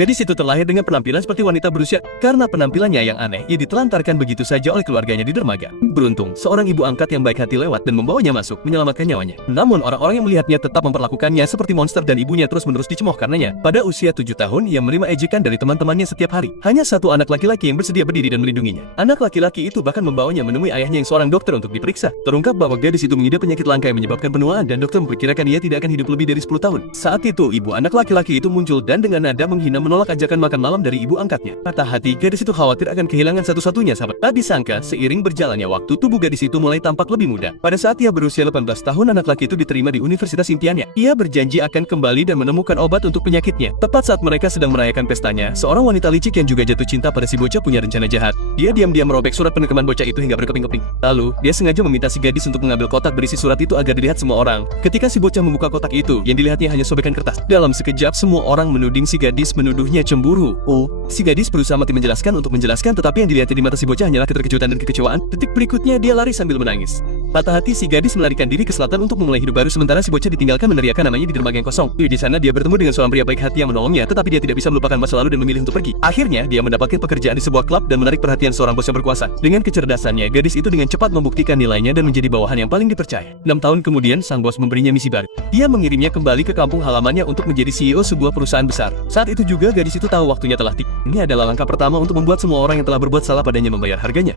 Gadis itu terlahir dengan penampilan seperti wanita berusia. Karena penampilannya yang aneh, ia ditelantarkan begitu saja oleh keluarganya di dermaga. Beruntung, seorang ibu angkat yang baik hati lewat dan membawanya masuk, menyelamatkan nyawanya. Namun orang-orang yang melihatnya tetap memperlakukannya seperti monster dan ibunya terus-menerus dicemooh karenanya. Pada usia 7 tahun, ia menerima ejekan dari teman-temannya setiap hari. Hanya satu anak laki-laki yang bersedia berdiri dan melindunginya. Anak laki-laki itu bahkan membawanya menemui ayahnya yang seorang dokter untuk diperiksa. Terungkap bahwa gadis itu mengidap penyakit langka yang menyebabkan penuaan dan dokter memperkirakan ia tidak akan hidup lebih dari 10 tahun. Saat itu, ibu anak laki-laki itu muncul dan dengan nada menghina menolak ajakan makan malam dari ibu angkatnya. Patah hati, gadis itu khawatir akan kehilangan satu-satunya sahabat. Tak disangka, seiring berjalannya waktu, tubuh gadis itu mulai tampak lebih muda. Pada saat ia berusia 18 tahun, anak laki itu diterima di universitas impiannya. Ia berjanji akan kembali dan menemukan obat untuk penyakitnya. Tepat saat mereka sedang merayakan pestanya, seorang wanita licik yang juga jatuh cinta pada si bocah punya rencana jahat. Dia diam-diam merobek surat penekaman bocah itu hingga berkeping-keping. Lalu, dia sengaja meminta si gadis untuk mengambil kotak berisi surat itu agar dilihat semua orang. Ketika si bocah membuka kotak itu, yang dilihatnya hanya sobekan kertas. Dalam sekejap, semua orang menuding si gadis, menuduhnya cemburu. Si gadis berusaha mati menjelaskan tetapi yang dilihatnya di mata si bocah hanyalah keterkejutan dan kekecewaan. Detik berikutnya dia lari sambil menangis. Patah hati, si gadis melarikan diri ke selatan untuk memulai hidup baru sementara si bocah ditinggalkan meneriakan namanya di dermaga yang kosong. Di sana dia bertemu dengan seorang pria baik hati yang menolongnya, tetapi dia tidak bisa melupakan masa lalu dan memilih untuk pergi. Akhirnya dia mendapatkan pekerjaan di sebuah klub dan menarik perhatian seorang bos yang berkuasa. Dengan kecerdasannya, gadis itu dengan cepat membuktikan nilainya dan menjadi bawahan yang paling dipercaya. 6 tahun kemudian, sang bos memberinya misi baru. Dia mengirimnya kembali ke kampung halamannya untuk menjadi CEO sebuah perusahaan besar. Saat itu juga gadis itu tahu waktunya telah tiba. Ini adalah langkah pertama untuk membuat semua orang yang telah berbuat salah padanya membayar harganya.